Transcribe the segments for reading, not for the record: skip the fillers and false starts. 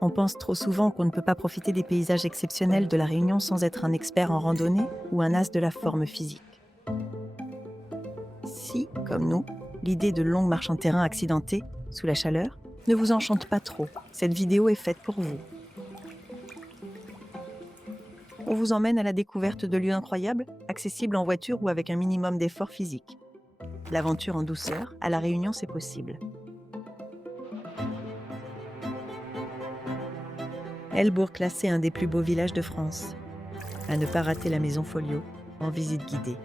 On pense trop souvent qu'on ne peut pas profiter des paysages exceptionnels de la Réunion sans être un expert en randonnée ou un as de la forme physique. Si, comme nous, l'idée de longues marches en terrain accidentées, sous la chaleur, ne vous enchante pas trop, cette vidéo est faite pour vous. On vous emmène à la découverte de lieux incroyables, accessibles en voiture ou avec un minimum d'effort physique. L'aventure en douceur, à La Réunion, c'est possible. Elbourg classé un des plus beaux villages de France. À ne pas rater la maison Folio, en visite guidée.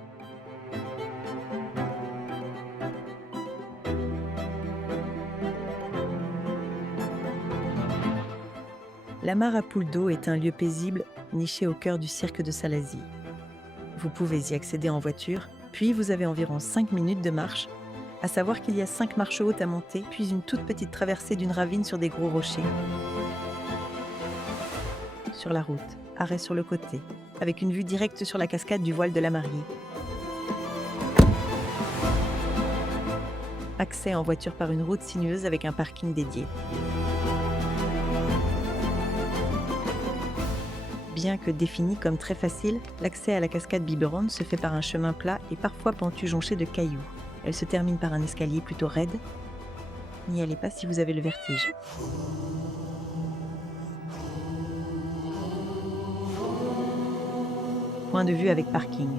La mare à Poule d'eau est un lieu paisible, niché au cœur du cirque de Salazie. Vous pouvez y accéder en voiture, puis vous avez environ 5 minutes de marche, à savoir qu'il y a 5 marches hautes à monter, puis une toute petite traversée d'une ravine sur des gros rochers. Sur la route, arrêt sur le côté, avec une vue directe sur la cascade du voile de la mariée. Accès en voiture par une route sinueuse avec un parking dédié. Bien que défini comme très facile, l'accès à la cascade Biberon se fait par un chemin plat et parfois pentu jonché de cailloux. Elle se termine par un escalier plutôt raide. N'y allez pas si vous avez le vertige. Point de vue avec parking.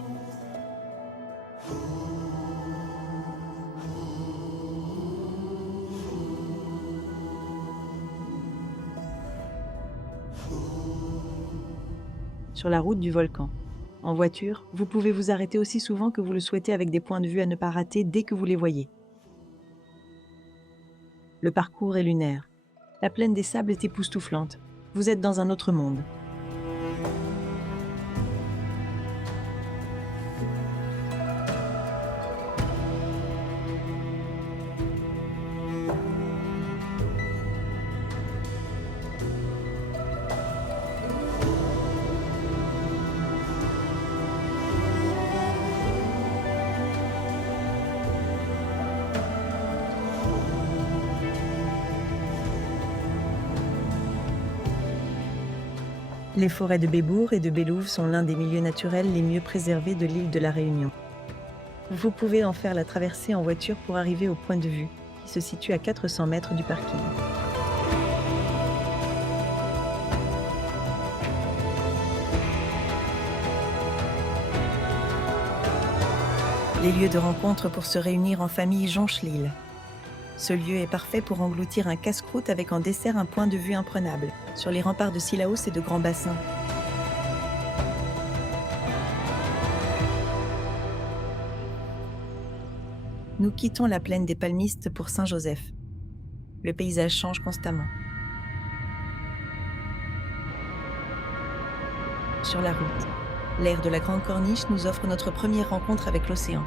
Sur la route du volcan. En voiture, vous pouvez vous arrêter aussi souvent que vous le souhaitez avec des points de vue à ne pas rater dès que vous les voyez. Le parcours est lunaire. La plaine des sables est époustouflante. Vous êtes dans un autre monde. Les forêts de Bébour et de Bélouve sont l'un des milieux naturels les mieux préservés de l'île de la Réunion. Vous pouvez en faire la traversée en voiture pour arriver au point de vue, qui se situe à 400 mètres du parking. Les lieux de rencontre pour se réunir en famille jonchent l'île. Ce lieu est parfait pour engloutir un casse-croûte avec en dessert un point de vue imprenable, sur les remparts de Sillaos et de Grand Bassin. Nous quittons la plaine des Palmistes pour Saint-Joseph. Le paysage change constamment. Sur la route, l'air de la Grande Corniche nous offre notre première rencontre avec l'océan.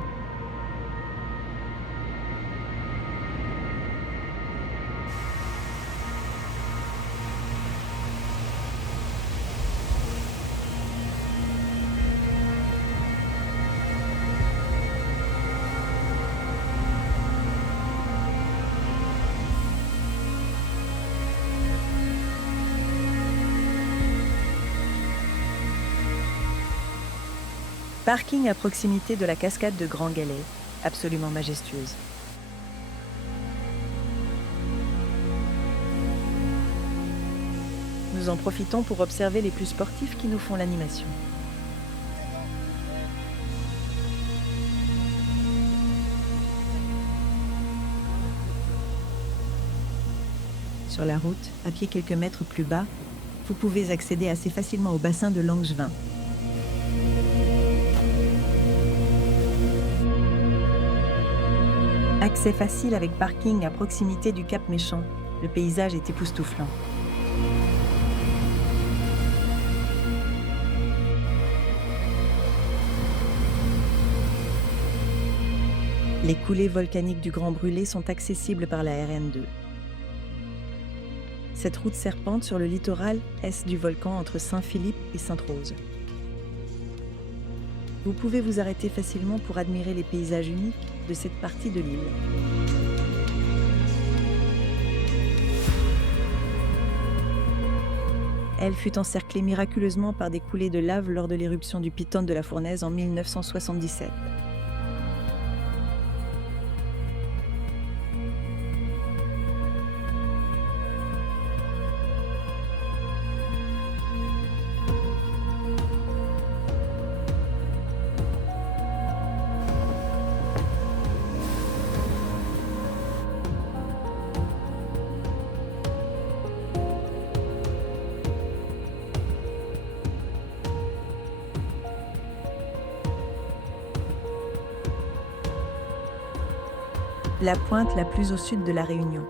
Parking à proximité de la cascade de Grand Galet, absolument majestueuse. Nous en profitons pour observer les plus sportifs qui nous font l'animation. Sur la route, à pied quelques mètres plus bas, vous pouvez accéder assez facilement au bassin de Langevin. Accès facile avec parking à proximité du Cap Méchant. Le paysage est époustouflant. Les coulées volcaniques du Grand Brûlé sont accessibles par la RN2. Cette route serpente sur le littoral est du volcan entre Saint-Philippe et Sainte-Rose. Vous pouvez vous arrêter facilement pour admirer les paysages uniques de cette partie de l'île. Elle fut encerclée miraculeusement par des coulées de lave lors de l'éruption du Piton de la fournaise en 1977. La pointe la plus au sud de la Réunion.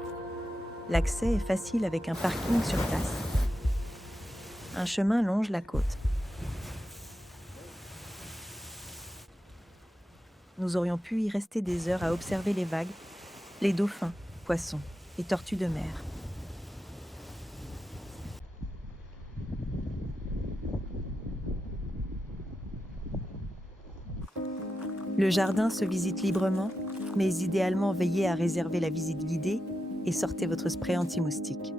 L'accès est facile avec un parking sur place. Un chemin longe la côte. Nous aurions pu y rester des heures à observer les vagues, les dauphins, poissons et tortues de mer. Le jardin se visite librement, mais idéalement veillez à réserver la visite guidée et sortez votre spray anti-moustique.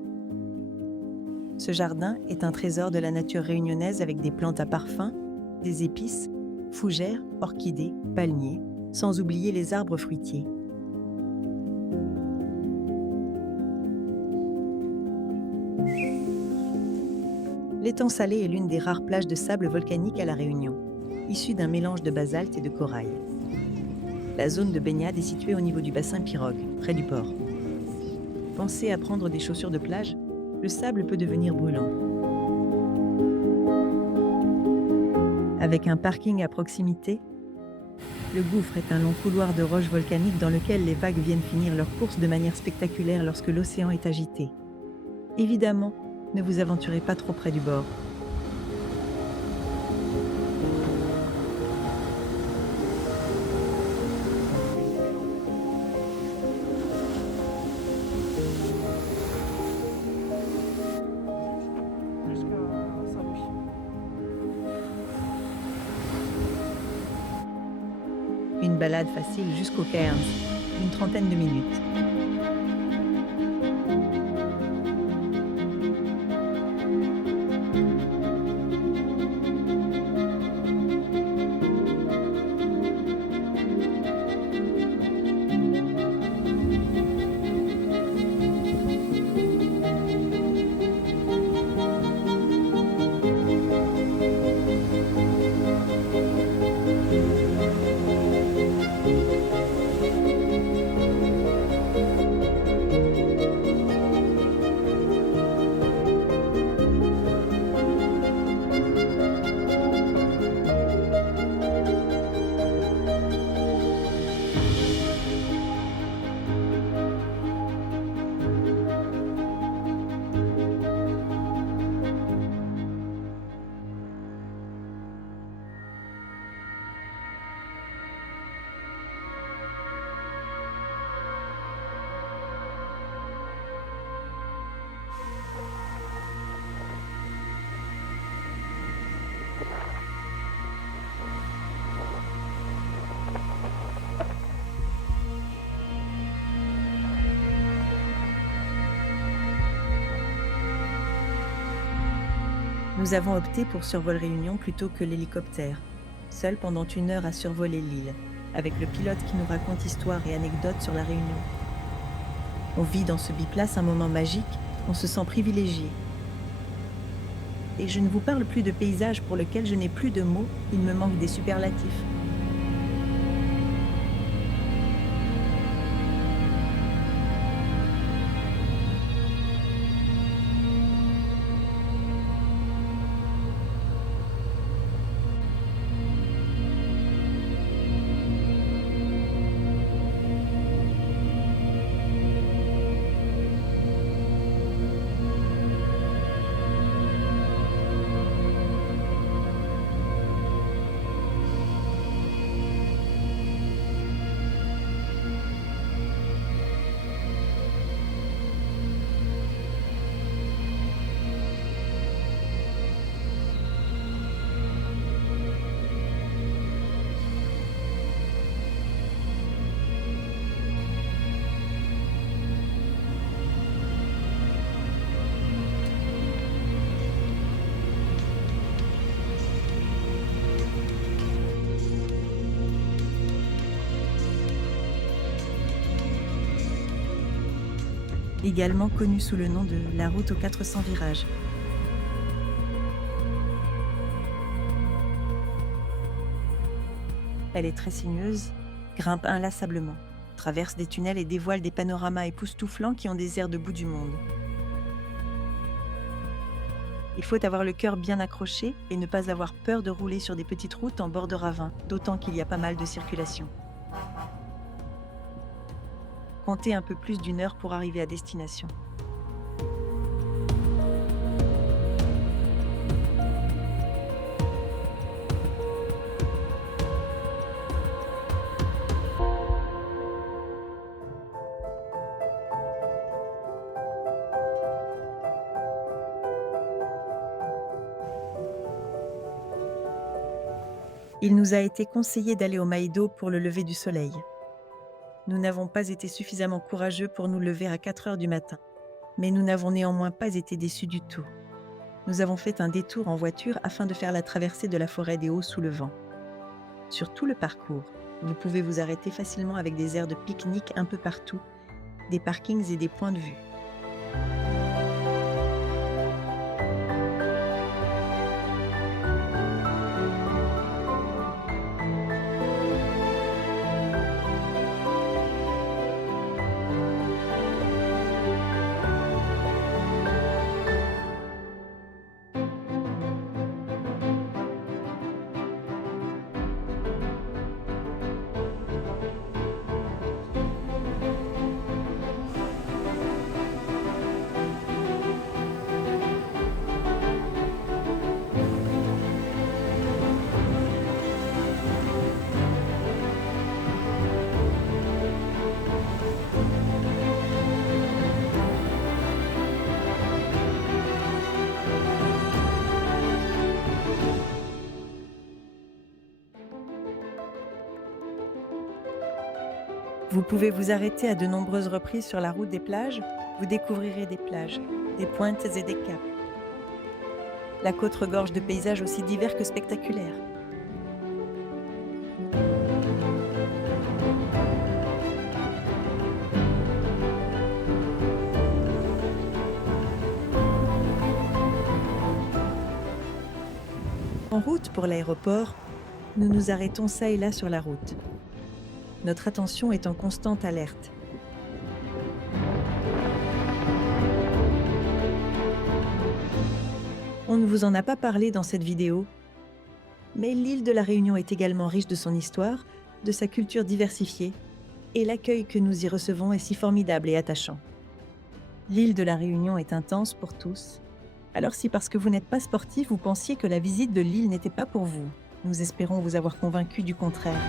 Ce jardin est un trésor de la nature réunionnaise avec des plantes à parfum, des épices, fougères, orchidées, palmiers, sans oublier les arbres fruitiers. L'étang Salé est l'une des rares plages de sable volcanique à La Réunion, issue d'un mélange de basalte et de corail. La zone de baignade est située au niveau du bassin Pirogue, près du port. Pensez à prendre des chaussures de plage, le sable peut devenir brûlant. Avec un parking à proximité, le gouffre est un long couloir de roches volcaniques dans lequel les vagues viennent finir leur course de manière spectaculaire lorsque l'océan est agité. Évidemment, ne vous aventurez pas trop près du bord. Une balade facile jusqu'au Cairns, une trentaine de minutes. Nous avons opté pour Survol Réunion plutôt que l'hélicoptère, seul pendant 1 heure à survoler l'île, avec le pilote qui nous raconte histoires et anecdotes sur la Réunion. On vit dans ce biplace un moment magique, on se sent privilégié. Et je ne vous parle plus de paysages pour lesquels je n'ai plus de mots, il me manque des superlatifs. également connue sous le nom de la route aux 400 virages. Elle est très sinueuse, grimpe inlassablement, traverse des tunnels et dévoile des panoramas époustouflants qui ont des airs de bout du monde. Il faut avoir le cœur bien accroché et ne pas avoir peur de rouler sur des petites routes en bord de ravin, d'autant qu'il y a pas mal de circulation. Comptez un peu plus d'1 heure pour arriver à destination. Il nous a été conseillé d'aller au Maïdo pour le lever du soleil. Nous n'avons pas été suffisamment courageux pour nous lever à 4 heures du matin, mais nous n'avons néanmoins pas été déçus du tout. Nous avons fait un détour en voiture afin de faire la traversée de la forêt des Hauts sous le vent. Sur tout le parcours, vous pouvez vous arrêter facilement avec des aires de pique-nique un peu partout, des parkings et des points de vue. Vous pouvez vous arrêter à de nombreuses reprises sur la route des plages. Vous découvrirez des plages, des pointes et des caps. La côte regorge de paysages aussi divers que spectaculaires. En route pour l'aéroport, nous nous arrêtons çà et là sur la route. Notre attention est en constante alerte. On ne vous en a pas parlé dans cette vidéo, mais l'île de la Réunion est également riche de son histoire, de sa culture diversifiée, et l'accueil que nous y recevons est si formidable et attachant. L'île de la Réunion est intense pour tous. Alors si parce que vous n'êtes pas sportif, vous pensiez que la visite de l'île n'était pas pour vous, nous espérons vous avoir convaincu du contraire.